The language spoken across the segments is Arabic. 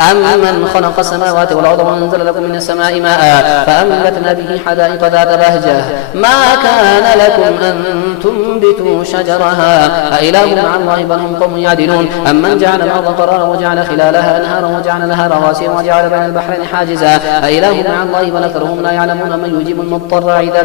أمن خلق السماوات والأرض وأنزل لكم من السماء ماء فأنبتنا به حدائق ذات بهجة ما كان لكم أن تنبتوا شجرها أإله مع الله بل هم قوم يعدلون أمن جعل الأرض قرارا وجعل خلالها أنهارا وجعل لها رواسي وجعل بين البحرين حاجزا أإله مع الله بل أكثرهم لا يعلمون من يجيب المضطر إذا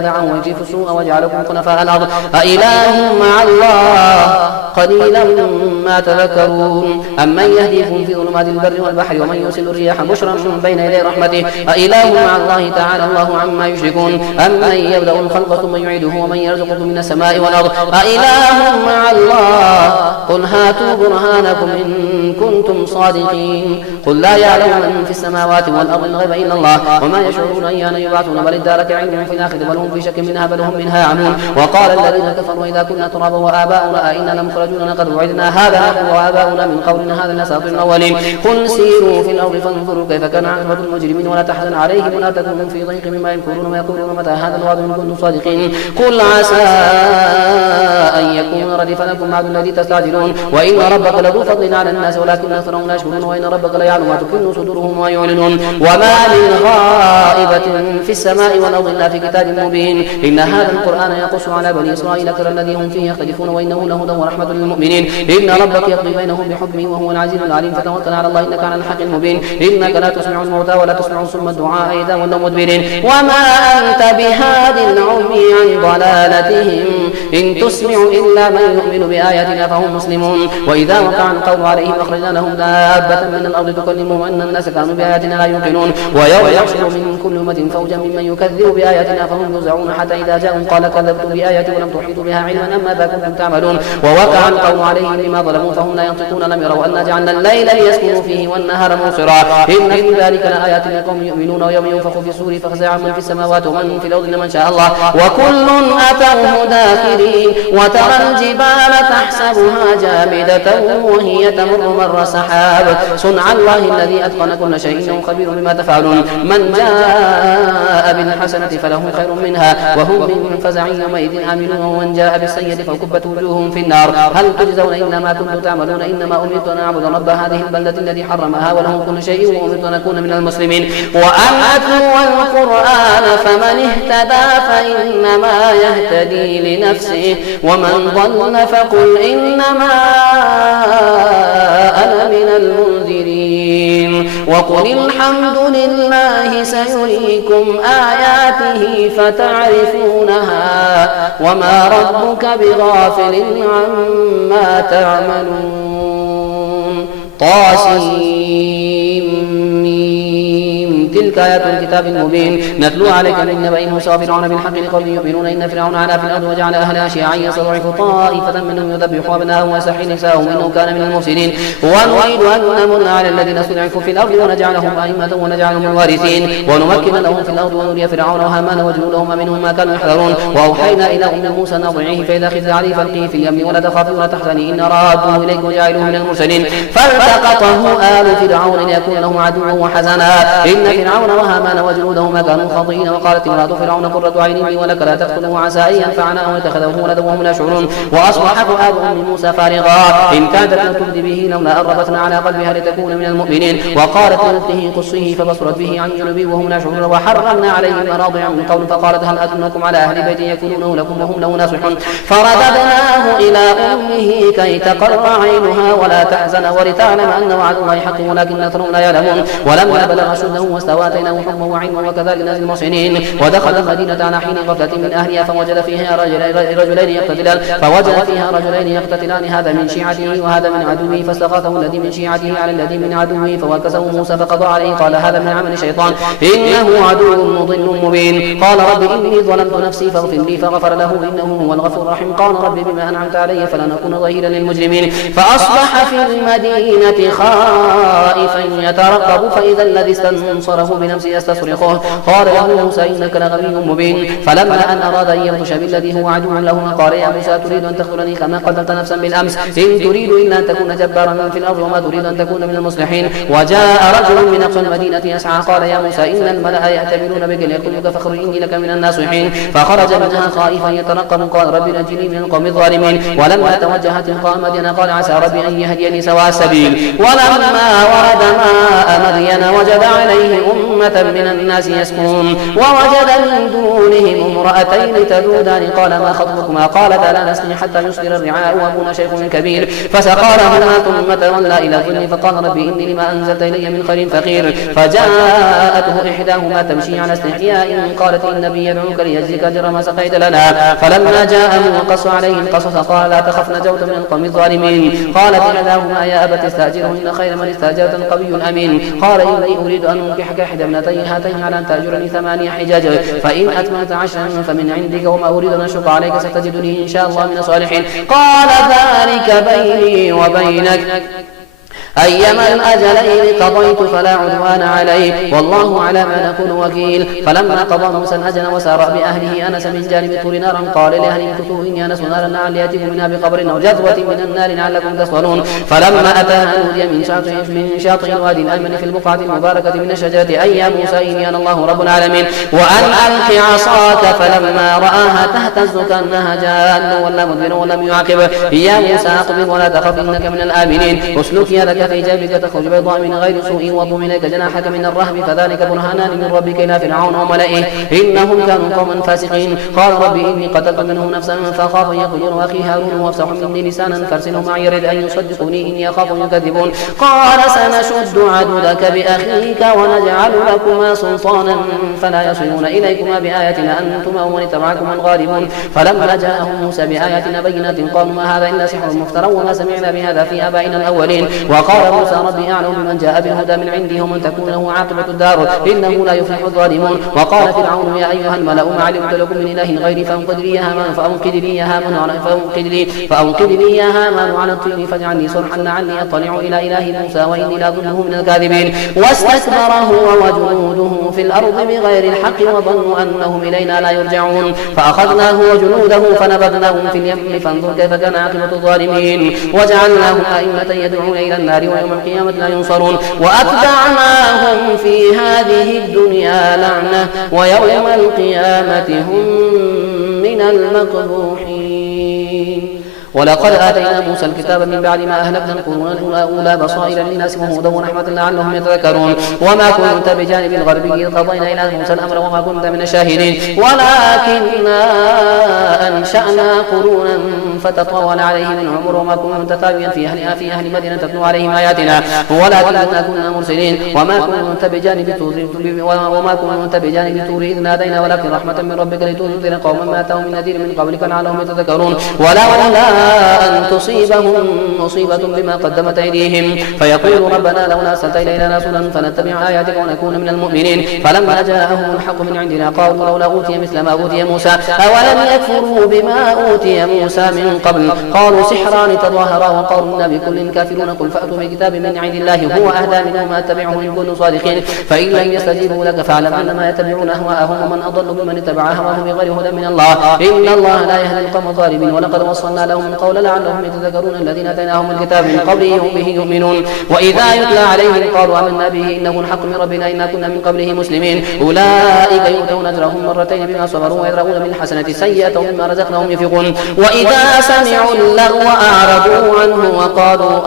دعاه ويكشف السوء وجعلكم خلفاء الأرض أإله مع الله قليلا ما تذكرون أمن يهديكم في ظلمات البر والبحر ومن يرسل الرياح بشرا بين يدي رحمته أإله مع الله تعالى الله عما يشركون أمن يبدأ الخلق ثم يعيده ومن يرزقكم من السماء والأرض أإله مع الله قل هاتوا برهانكم إن كنتم صادقين قل لا يعلم من في السماوات والأرض الغيب إلا الله وما يشعرون أيان يبعثون بل ادارك علمهم في الآخرة بل هم في شك منها بل هم منها عمون وقال الذين كفروا إذا كنا ترابا وآباؤنا أئنا لمخرجون لقد وعدنا هذا نحن وآباؤنا من قولنا هذا لأساطير الأولين قل سيروا في الأرض فانظروا كيف كان عاقبة المجرمين ولا تحزن عليهم ولا تكونوا في ضيق مما يمكرون ويقولون متى هذا الوعد إن كنتم صادقين قل عسى أن يكون ردف لكم بعد الذي تستعجلون وإن ربك لذو فضل على الناس ولكن أكثرهم لا يشكرون وإن ربك ليعلم ما تكن صدورهم وما يعلنون وما من غائبة في السماء والأرض إلا في كتاب مبين إن هذا القرآن يقص على بني إسرائيل ترى الذي هم فيه يختلفون وإنه لهدى ورحمة للمؤمنين إن ربك يقضي بينهم بحكمه وهو العزيز العليم فتوكل على الله إنك على الحق المبين إنك لا تسمع الموتى ولا تسمع صم الدعاء إذا ولوا مدبرين وما أنت بهاد العمي عن ضلالتهم إن تسمع إلا من يؤمن بآياتنا فهم مسلمون وإذا وقع القول عليهم أخرجنا لهم دابة من الأرض تكلمهم أن الناس كانوا بآياتنا لا يوقنون ويوم يحشر من كل أمة فوجا ممن يكذب بآياتنا فهم يوزعون حتى إذا جاءوا قال كذبتم بآياتي ولم تحيطوا بها علما أم ماذا كنتم تعملون ووقع القول عليهم بما ظلموا فهم لا ينطقون لم يروا أنا جعلنا الليل ليسكنوا فيه والنهار مبصرا إن في ذلك لآيات لقوم يؤمنون ويوم ينفخ في الصور ففزع من في السماوات ومن في الأرض إلا من شاء الله وكل أتوه داخرين وترى الجبال تحسبها جامدة وهي تمر مر سحاب صنع الله الذي أتقن كل شيء إنه خبير بما تفعلون من جاء بالحسنة فله خير منها وهم من فزع يومئذ آمنون ومن جاء بالسيئة فكبت وجوههم في النار هل تجزون إلا ما كنتم تعملون إنما أمرت أن أعبد رب هذه البلدة الذي حرمها وله كل شيء وأمرت أن أكون من المسلمين وأن أتلو القرآن فمن اهتدى فإنما يهتدي لنفسه ومن ضل فقل إنما أنا من المنذرين وقل الحمد لله سيريكم آياته فتعرفونها وما ربك بغافل عما تعملون طاسيم تلك آيات الكتاب المبين نتلو عليك من نبأ موسى وفرعون بالحق لقوم يؤمنون إن فرعون علا في الأرض وجعل أهلها شيعا يستضعف طائفة منهم يذبح أبناءهم ويستحيي نساءهم إنه كان من المفسدين ونريد أن نمن على الذين استضعفوا في الأرض ونجعلهم أئمة ونجعلهم الوارثين ونمكن لهم في الأرض ونري فرعون وهامان وجنودهما منهم ما كانوا يحذرون وأوحينا إلى أم موسى أن أرضعيه فإذا خفت عليه فألقيه في اليم ولا تخافي ولا تحزني إن رادوه إليك وجعلوه من المرسلين فالتقطه آل فرعون ليكون لهم عدوا وحزنا إن فرعون وهامان وجنودهما كانوا خاطئين وقالت امرأة فرعون قرة عين لي ولك لا تقتله عسى أن ينفعنا أو يتخذه ولدا وهم لا يشعرون وأصبح فؤاد أم موسى فارغا إن كادت أن تبدي به لولا أن ربطنا على قلبها لتكون من المؤمنين وقالت لأخته قصيه فبصرت به عن جنبه وهم لا يشعرون وحرمنا عليهم مراضع من قول فقالت هل أدلكم على أهل بيت يكونونه لكم وهم له ناصحون فرددناه إلى أمه كي تقر عينها ولا تحزن ولتعلم أن وعد الله حق ولكن أكثرهم لا يعلمون ولما بلغ أشده واستوى آتيناه حكما وعلما وكذلك نجزي المحسنين ودخل المدينة على حين غفلة من أهلها فوجد فيها رجلين يقتتلان هذا من شيعته وهذا من عدوه فاستغاثه الذي من شيعته على الذي من عدوه فوكزه موسى فقضى عليه قال هذا من عمل الشيطان إنه عدو مضل مبين قال رب إني ظلمت نفسي فاغفر لي فغفر له إنه هو الغفور الرحيم قال رب بما أنعمت علي فلن أكون ظهيرا للمجرمين فأصبح في المدينة خائفا يترقب فإذا الذي استنصره بنفسه يستصرخه قال له موسى إنك لغوي مبين فلما أن أراد أن يبطش بالذي هو عدو له قال يا موسى تريد أن تقتلني كما قتلت نفسا بالأمس إن تريد إلا أن تكون جبارا في الأرض وما تريد أن تكون من المصلحين وجاء رجل من أقصى المدينة يسعى قال يا موسى إن الملأ يأتمرون بك ليقتلوك فاخرج إني لك من الناصحين فخرج منها خائفا يترقب قال رب نجني من القوم الظالمين ولما توجه تلقاء مدين قال عسى ربي أن يهديني سواء السبيل ولما ورد إذا وجد عليه أمة من الناس يسكون ووجد من دونهم امرأتين تذودان قال ما خطبكما قالتا لا نسقي حتى يصدر الرعاء وأبونا شيخ كبير فسقى لهما ثم تولى إلى الظل فقال ربي إني لما أنزلت إلي من خير فقير فجاءته إحداهما تمشي على استحياء قالت إن النبي يدعوك ليجزيك أجر ما سقيت لنا فلما جاءه وقص عليه القصص قال لا تخف نجوت من القوم الظالمين قالت إحداهما يا أبت استأجره إن خير من استأجرت القوي أمين قال إني أريد أن أنكحك إحدى ابنتي هاتين على أن تأجرني 8 حجاج فإن أتممت 10 فمن عندك وما أريد أن أشق عليك ستجدني إن شاء الله من الصالحين قال ذلك بيني وبينك أيما الأجلين قضيت فلا عدوان علي والله على ما نكون وكيل فلما قضى موسى الأجل وسار بأهله آنس من جانب طور نارا قال لأهله امكثوا إني آنست نارا لعلي آتيكم منها بقبر أو جذوة من النار لعلكم تصطلون فلما أتاها نودي من شاطئ الوادي الأيمن في البقعة المباركة من الشجرة أي يا موسى إني أنا الله رب العالمين وأن ألق عصاك فلما رآها تهتز كأنها جان ولا مدبر ولم يعقب يا موسى أقبل ولا تخف إنك من الآمنين اسلك يدك في جيبك تخرج بيضاء من غير سوء واضم إليك جناحك من الرهب فذلك برهانان من ربك إلى فرعون وملئه إنهم كانوا قوما فاسقين قال ربي إني قتلت منه نفسا فأخاف أن يقتلون وأخي هارون وافصح مني لسانا فارسله معي يرد أن يصدقني إني أخاف أن يكذبون قال سنشد عضدك بأخيك ونجعل لكما سلطانا فلا يصلون إليكما بآياتنا أنتما ومن اتبعكما الغالبون فلما جاءهم موسى بآياتنا بينات قالوا ما هذا إلا سحر مفترى وما سمعنا بهذا في آبائنا الأولين وقال موسى ربي أعلم بمن جاء بالهدى من عندي ومن تكون له عاقبة الدار إنه لا يفلح الظالمون وقال فرعون يا أيها الملأ ما علمت لكم من إله غيري فأوقد لي يا هامان على الطين فاجعلني صرحا لعلي أطلع إلى إله موسى وإني لأظنه من الكاذبين واستكبر هو وجنوده في الأرض بغير الحق وظنوا أنهم إلينا لا يرجعون فأخذناه وجنوده فنبذناهم في اليم فانظر كيف كان عاقبة الظالمين وجعلناهم أئمة يدعون إلى النار ويوم القيامة لا ينصرون وأتبعناهم في هذه الدنيا لعنة ويوم القيامة هم من المقبوحين ولقد آتينا موسى الكتاب من بعد ما أهلكنا القرون الأولى بصائر للناس وهدى ورحمة لعلهم يتذكرون وما كنت بجانب الغربي إذ قضينا إلى موسى الأمر وما كنت من الشاهدين ولكننا أنشأنا قرونا فتطاول عليهم العمر وما كنت ثاويا في أهل مدينة تتلو عليهم آياتنا ولكننا كنا مرسلين وما كنت بجانب طور إذ نادينا ولكن رحمة من ربك لتنذر قوما ما أتاهم من نذير من قبلك لعلهم يتذكرون ولولا أن تصيبهم مصيبة بما قدمت أيديهم فيقول ربنا لولا أرسلت إلينا رسولا فنتبع آياتك ونكون من المؤمنين فلما جاءهم الحق من عندنا قالوا لولا أوتي مثل ما أوتي موسى أولم يكفروا بما أوتي موسى من قبل قالوا سحران تظاهرا وقالوا إنا بكل كافرون قل فأتوا بكتاب من عند الله هو أهدى منهما أتبعه إن كنتم صادقين فإن لم يستجيبوا لك فاعلم أنما يتبعون أهواءهم ومن أضل ممن اتبع هواه بغير هدى من الله إن الله لا يهدي القوم الظالمين ولقد وصلنا لهم القول لعلهم يتذكرون الذين آتيناهم الكتاب من قبله هم به يؤمنون وإذا يتلى عليهم قالوا آمنا به إنه الحق من ربنا إنا كنا من قبله مسلمين أولئك يؤتون أجرهم مرتين بما صبروا ويدرؤون بالحسنة السيئة ومما رزقناهم ينفقون وإذا سمعوا اللغو أعرضوا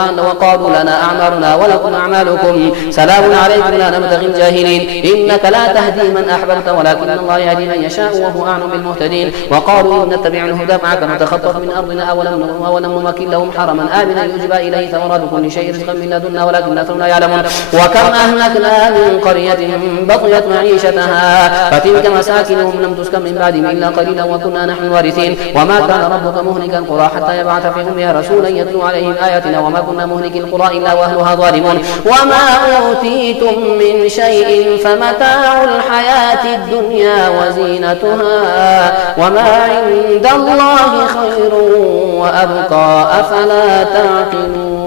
عنه وقالوا لنا أعمالنا ولكم أعمالكم سلام عليكم لا نبتغي الجاهلين إنك لا تهدي من أحببت ولكن الله يهدي من يشاء وهو أعلم بالمهتدين وقالوا إن نتبع الهدى معك نتخطف من أرضنا أولم نمكن لهم حرما آمنا يجبى إليه ثمرات كل شيء رزقا من لدنا ولكن أكثرهم لا يعلمون وكم أهلكنا من قرية بطيت معيشتها فتلك مساكنهم لم تسكن من بعدهم إلا قليلا وكنا نحن الوارثين وما كان ربك مهلك القرى حتى يبعث في أمها رسولا يتلو عليهم آياتنا وما كنا مهلك القرى إلا وأهلها ظالمون وما أوتيتم من شيء فمتاع الحياة الدنيا وزينتها وما عند الله خير وأبقى أفلا تعقلون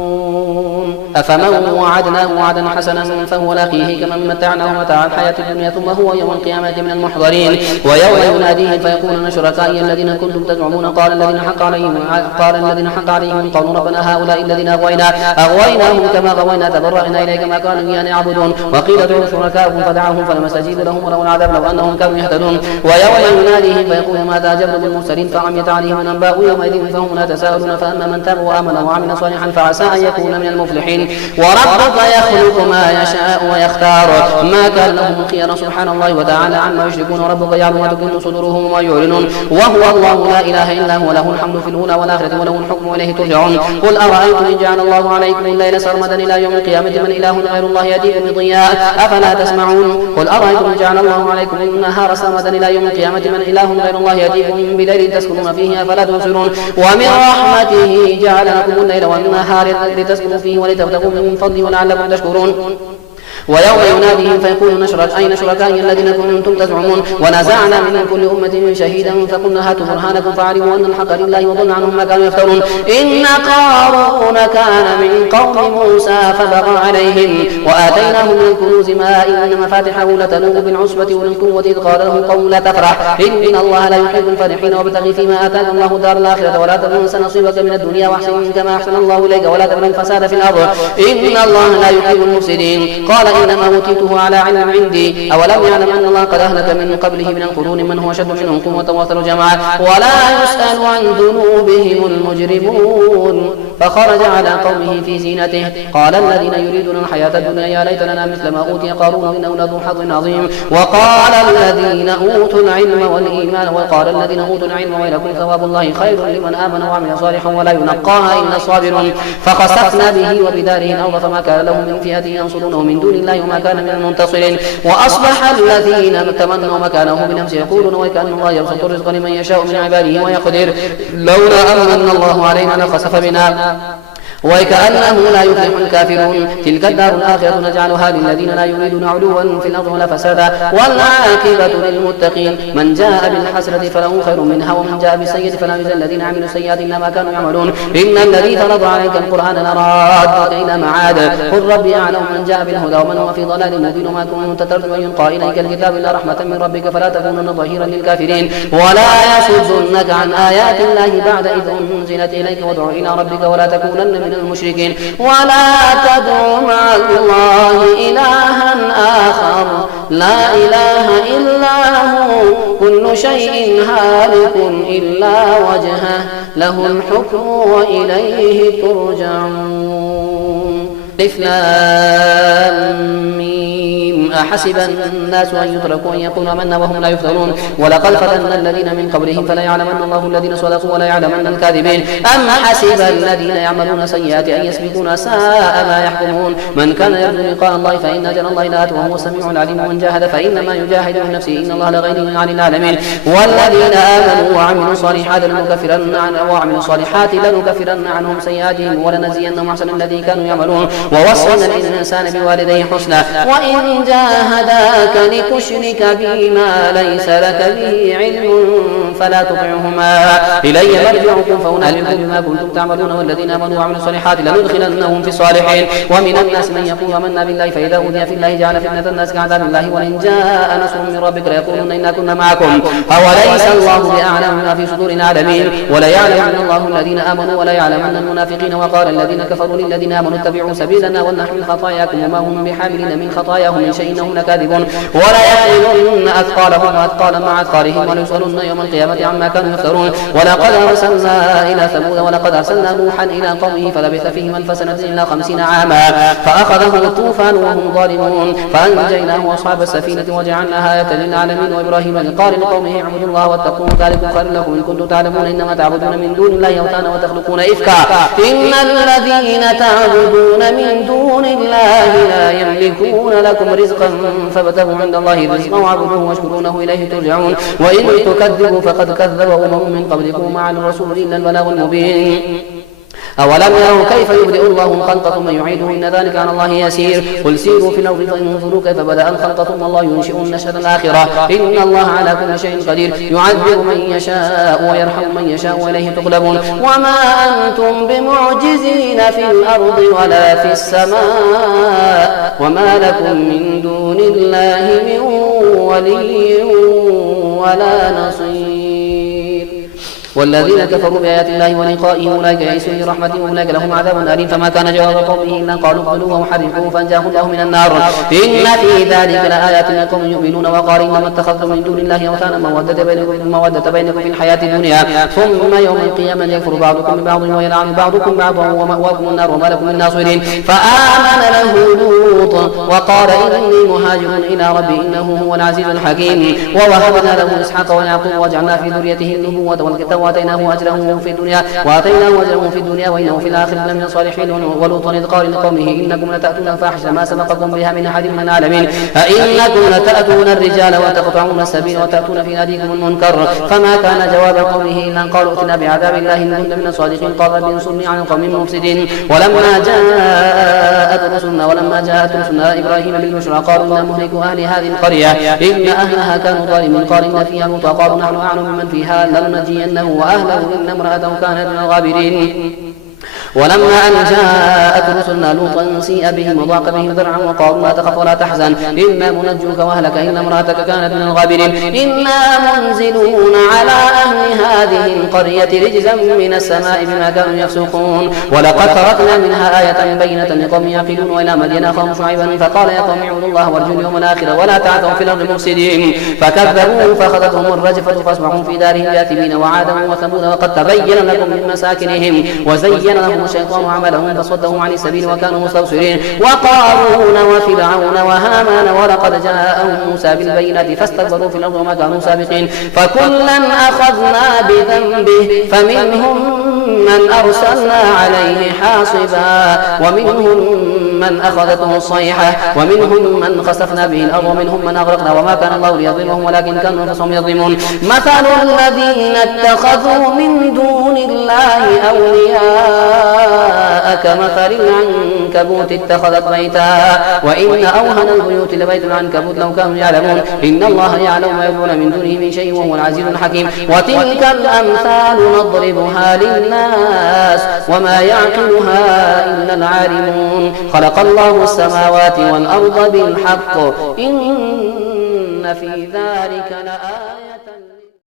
أفمن وعدناه وعدا حسنا فهو لاقيه كمن متعناه متاع الحياة الدنيا ثم هو يوم القيامة من المحضرين ويوم يناديهم فيقولون شركائي الذين كنتم تزعمون قال الذين حق عليهم قالوا ربنا هؤلاء الذين أغويناهم كما غوينا تبرأنا إليك ما كانوا إيانا يعبدون وقيل ادعوا شركاءهم فدعوهم فلم يستجيبوا لهم ولو العذاب لو أنهم كانوا يهتدون ويوم يناديهم فيقول ماذا أجبتم المرسلين فعميت عليهم الأنباء يومئذ فهم لا يتساءلون فأما من تاب وآمن وعمل صالحا فعسى أن يكون من المفلحين الصالحين. وربك يخلق ما يشاء ويختار ما كان لهم الخيار سبحان الله وتعالى عما يشركون. ربك يعلم ما تكن صدورهم وما يعلنون وهو الله لا إله إلا هو له الحمد في الأولى والآخرة وله الحكم وإليه ترجعون. قل أرأيتم إن جعل الله عليكم الليل سرمدا إلى يوم القيامة من إله غير الله يأتيكم بضياء أفلا تسمعون. قل أرأيتم إن جعل الله عليكم النهار سرمدا إلى يوم القيامة من إله غير الله يأتيكم بليل تسكنون فيه أفلا تبصرون. ومن رحمته جعل لكم الليل والنهار لتسكنوا فيه ولتبتغوا من فضله ولعلكم تشكرون. ويوم يناديهم فيقول أين شركائي الذين كنتم تزعمون ونزعنا من كل أمة شهيدا فقلنا هاتوا برهانكم فعلموا أن الحق لله وضل عنهم ما كانوا يفترون. إن قارون كان من قوم موسى فبغى عليهم وآتيناه من الكنوز ما إن مفاتحه لتنوء بالعصبة أولي القوة إذ قال له قوم لا تفرح إن الله لا يحب الفرحين وابتغ فيما آتاك الله الدار الآخرة ولا تنس نصيبك من الدنيا واحسن كما أحسن الله إليك ولا تبغ الفساد في الأرض إن الله لا يحب المفسدين. قال إنما أوتيته على علم عندي أولم يعلم أن الله قد أهلك من قبله من القرون من هو أشد منهم قوة وأكثر جماعة ولا يسأل عن ذنوبهم المجرمون. فخرج على قومه في زينته قال الذين يريدون الحياة الدنيا يا ليت لنا مثل ما أوتي قارون إنه لذو حظ عظيم. وقال الذين أوتوا العلم والإيمان ويلكم ثواب الله خير لمن آمن وعمل صالحا ولا ينقاها إلا الصابرون. فخسفنا به وبداره الأرض فما كان له من فئة ينصرونه من دون الله وما كان من المنتصرين. وأصبح الذين تمنوا مكانه بالأمس يقولون وكأن الله يبسط الرزق لمن يشاء من عباده ويقدر لولا أمن الله علينا لخسف بنا وكأنه لا يفلح الكافرون. تلك الدار الآخرة نجعلها للذين لا يريدون علوا في الأرض ولا فسادا والعاقبة للمتقين. من جاء بالحسنة فله خير منها ومن جاء بالسيئة فلا يجزى الذين عملوا السيئات إلا ما كانوا يعملون. إن الذي فرض عليك القرآن لرادك إلى معاد قل ربي أعلم من جاء بالهدى ومن هو في ضلال مبين وما كنت ترجو أن يلقى إليك الكتاب إلا رحمة من ربك فلا تكونن ظهيرا للكافرين ولا يصدنك عن آيات الله بعد إذ أنزلت إليك وادع إلى ربك ولا تكونن من المشركين. ولا تدع مع الله إلها آخر لا إله إلا هو كل شيء هالك إلا وجهه له الحكم وإليه ترجعون. ألف لام ميم أحسب الناس أن يتركوا أن يقولوا آمنا وهم لا يفتنون ولقد فتنا الذين من قبلهم فلا يعلمن الله الذين صدقوا ولا يعلمن الكاذبين. أم حسب الذين يعملون سيئات أن يسبقون ساء ما يحكمون. من كان يرجو لقاء الله فإن أجل الله لآت وهو السميع العليم ومن جاهد فإنما يجاهد لنفسه إن الله لغني عن العالمين. والذين آمنوا وعملوا الصالحات لنكفرن عنهم سيئاتهم ولنجزينهم أحسن الذي كانوا يعملون. ووصينا الإنسان بوالديه حسنا وإن جاهداك لتشرك بي ما ليس لك به علم فلا تطعهما إلي مرجعكم فأنبئكم بما كنتم تعملون. والذين آمنوا وعملوا الصالحات لندخلنهم في الصالحين. ومن الناس من يقول آمنا بالله فإذا أوذي في الله جعل فتنة الناس كعذاب الله ولئن جاء نصر من ربك ليقولن إنا كنا معكم أوليس الله بأعلم بما في صدور العالمين. وليعلمن الله الذين آمنوا ولا يعلمن المنافقين. وقال الذين كفروا للذين آمنوا اتبعوا سبيلنا ولنحمل خطاياكم وما هم بحاملين من خطاياهم من شيء إنهم لكاذبون. ولا يحملن أثقالهم وأثقالا مع أثقالهم وليسألن يوم القيامة عما كانوا يفترون. ولقد أرسلنا إلى ثمود ولقد أرسلنا نوحا إلى قومه فلبث فيهم ألف سنة إلا 50 عاما فأخذهم الطوفان وهم ظالمون فأنجيناه وأصحاب السفينة وجعلناها آية للعالمين. وإبراهيم إذ قال لقومه اعبدوا الله واتقوه ذلكم خير لكم إن كنتم تعلمون إنما تعبدون من دون الله أوثانا وتخلقون إفكا إن الذين تعبدون من دون الله لا يملكون لكم رزقا فابتغوا عند الله الرزق واعبدوه واشكرونه إليه ترجعون. وإن تكذبوا فقد كذب أمم من قبلكم مع الرسول إلا البلاغ المبين. أولم يروا كيف يبدئ الله الخلق ثم يعيده إن ذلك على الله يسير. قل سيروا في الأرض فانظروا كيف بدأ الخلق ثم الله ينشئ النشأة الآخرة إن الله على كل شيء قدير يعذب من يشاء ويرحم من يشاء وإليه تقلبون. وما أنتم بمعجزين في الأرض ولا في السماء وما لكم من دون الله من ولي ولا نصير. والذين كفروا بآيات الله ولقائه أولئك يئسوا من رحمته وأولئك لهم عذاب أليم. فما كان جواب قومه إلا قالوا اقتلوه وحرقوه فأنجاه الله من النار إن في ذلك لآيات لقوم يؤمنون. وقال إنما اتخذتم من دون الله أوثانا مودة بينكم في الحياة الدنيا ثم يوم القيامة يكفر بعضكم ببعض ويلعن بعضكم بعضا ومأواكم النار وما لكم من ناصرين. فآمن له لوط وقال إني مهاجر إلى ربي إنه هو العزيز الحكيم. ووهبنا له إسحاق ويعقوب وجعلنا في ذريته النبوة والكتاب وآتيناه أجره في الدنيا وإنه في الآخرة لمن الصالحين. ولوطا إذ قال لقومه إنكم لتأتون الفاحشة ما سبقكم بها من أحد من العالمين أئنكم لتأتون الرجال وتقطعون السبيل وتأتون في ناديكم المنكر. فما كان جواب قومه إلا قالوا ائتنا بعذاب الله إن كنت من الصادقين. قال رب انصرني على القوم المفسدين. ولما جاءت رسلنا إبراهيم بالبشرى قالوا إنا مهلكو أهل هذه القرية إن أهلها كانوا ظالمين. قال إن فيها لوطا قالوا نحن أعلم بمن فيها لننجينه وأهله إن امرأته كانت من الغابرين. ولما أن جاءت رسلنا لوطا سيء بهم وضاق بهم ذرعا وقالوا لا تخف ولا تحزن إنا منجوك وأهلك إن امرأتك كانت من الغابرين. إنا منزلون على أهل هذه القرية رجزا من السماء بما كانوا يفسقون. ولقد تركنا منها آية بينة لقوم يعقلون. وإلى مدين أخاهم شعيبا فقال يا قوم اعبدوا الله وارجوا اليوم الآخر ولا تعثوا في الأرض مفسدين. فكذبوه فأخذتهم الرجفة فأصبحوا في دارهم جاثمين. وعادا وثمود وقد تبين لكم من مساكنهم وزين لهم الشيطان عملهم فصدهم عن السبيل وكانوا مستبصرين. وقارون وفرعون وهامان ولقد جاءهم موسى بالبينات فاستكبروا في الأرض وما كانوا سابقين. فكلا أخذنا بذنبه فمنهم من أرسلنا عليه حاصبا ومنهم من أخذته الصيحة ومنهم من خسفنا به الأرض ومنهم من أغرقنا وما كان الله ليظلمهم ولكن كانوا أنفسهم يظلمون. مثل الذين اتخذوا من دون الله أولياء كمثل العنكبوت اتخذت بيتا وإن أوهن البيوت لبيت العنكبوت لو كانوا يعلمون إن الله يعلم ما يدعون من دونه من شيء وهو العزيز الحكيم. وتلك الأمثال نضربها للناس وما يعقلها إلا العالمون. خلق الله السماوات والأرض بالحق إن في ذلك لآية